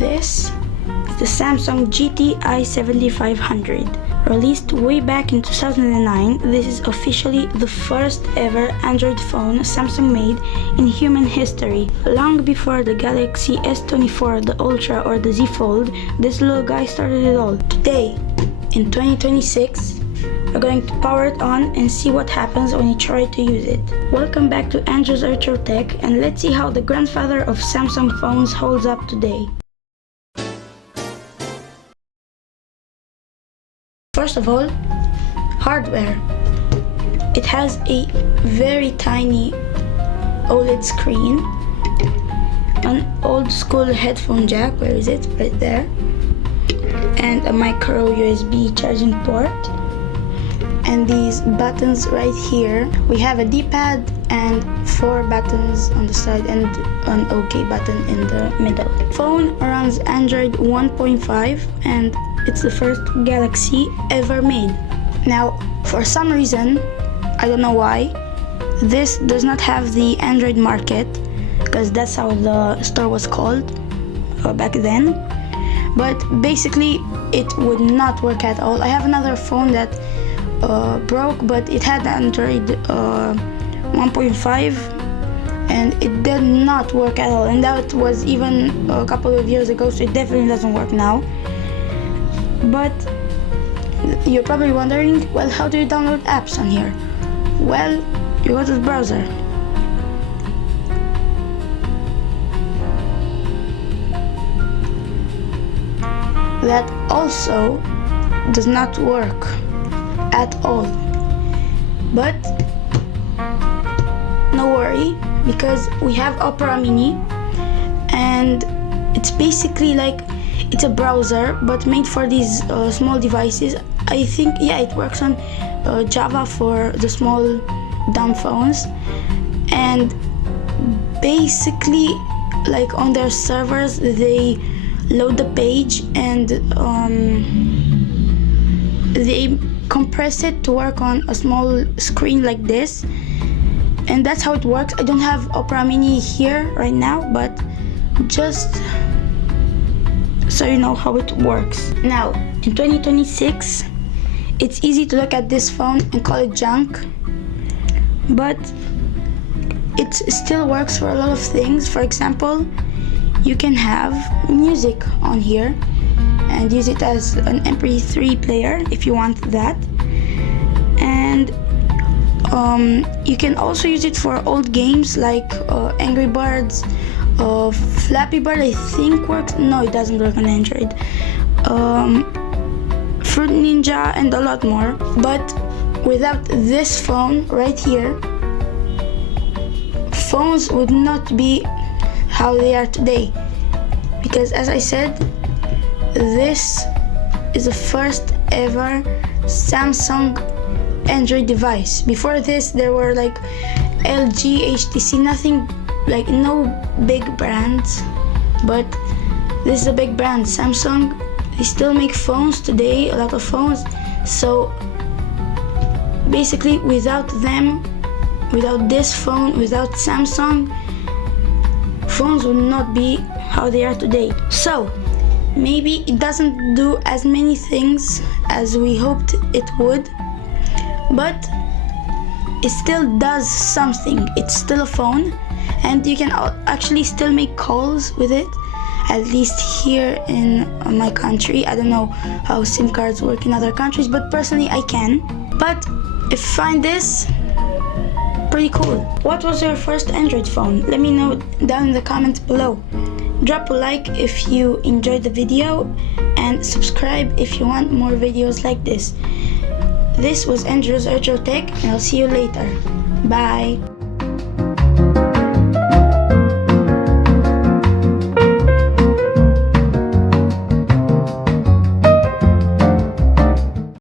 This is the Samsung GT-i7500. Released way back in 2009, this is officially the first ever Android phone Samsung made in human history. Long before the Galaxy S24, the Ultra or the Z Fold, this little guy started it all. Today, in 2026, we're going to power it on and see what happens when you try to use it. Welcome back to Andrew's Retro Tech, and let's see how the grandfather of Samsung phones holds up today. First of all, hardware. It has a very tiny OLED screen, an old school headphone jack, where is it? Right there, and a micro USB charging port, and these buttons right here. We have a D-pad and 4 buttons on the side and an OK button in the middle. Phone runs Android 1.5 and it's the first Galaxy ever made. Now, for some reason, I don't know why, this does not have the Android market, because that's how the store was called back then. But basically, it would not work at all. I have another phone that broke, but it had Android 1.5 and it did not work at all, and that was even a couple of years ago, so it definitely doesn't work now. But you're probably wondering, well, how do you download apps on here? Well, you go to the browser. That also does not work at all. But no worry, because we have Opera Mini, and it's basically like it's a browser but made for these small devices. I think, yeah, it works on Java for the small dumb phones, and basically, like, on their servers they load the page and they compress it to work on a small screen like this, and that's how it works. I don't have Opera Mini here right now, but just so you know how it works. Now, in 2026, it's easy to look at this phone and call it junk, but it still works for a lot of things. For example, you can have music on here and use it as an MP3 player if you want that, and you can also use it for old games like Angry Birds, Flappy Bird I think works, no, it doesn't work on Android, Fruit Ninja, and a lot more. But without this phone right here, phones would not be how they are today, because as I said, this is the first ever Samsung Android device. Before this, there were like LG, HTC, nothing, like no big brands, but this is a big brand. Samsung, they still make phones today, a lot of phones. So basically, without them, without this phone, without Samsung, phones would not be how they are today. So maybe it doesn't do as many things as we hoped it would, but it still does something. It's still a phone, and you can actually still make calls with it, at least here in my country. I don't know how SIM cards work in other countries, but personally I can. But if you find this pretty cool. What was your first Android phone? Let me know down in the comments below. Drop a like if you enjoyed the video, and subscribe if you want more videos like this. This was Andrew's Retro Tech, and I'll see you later. Bye!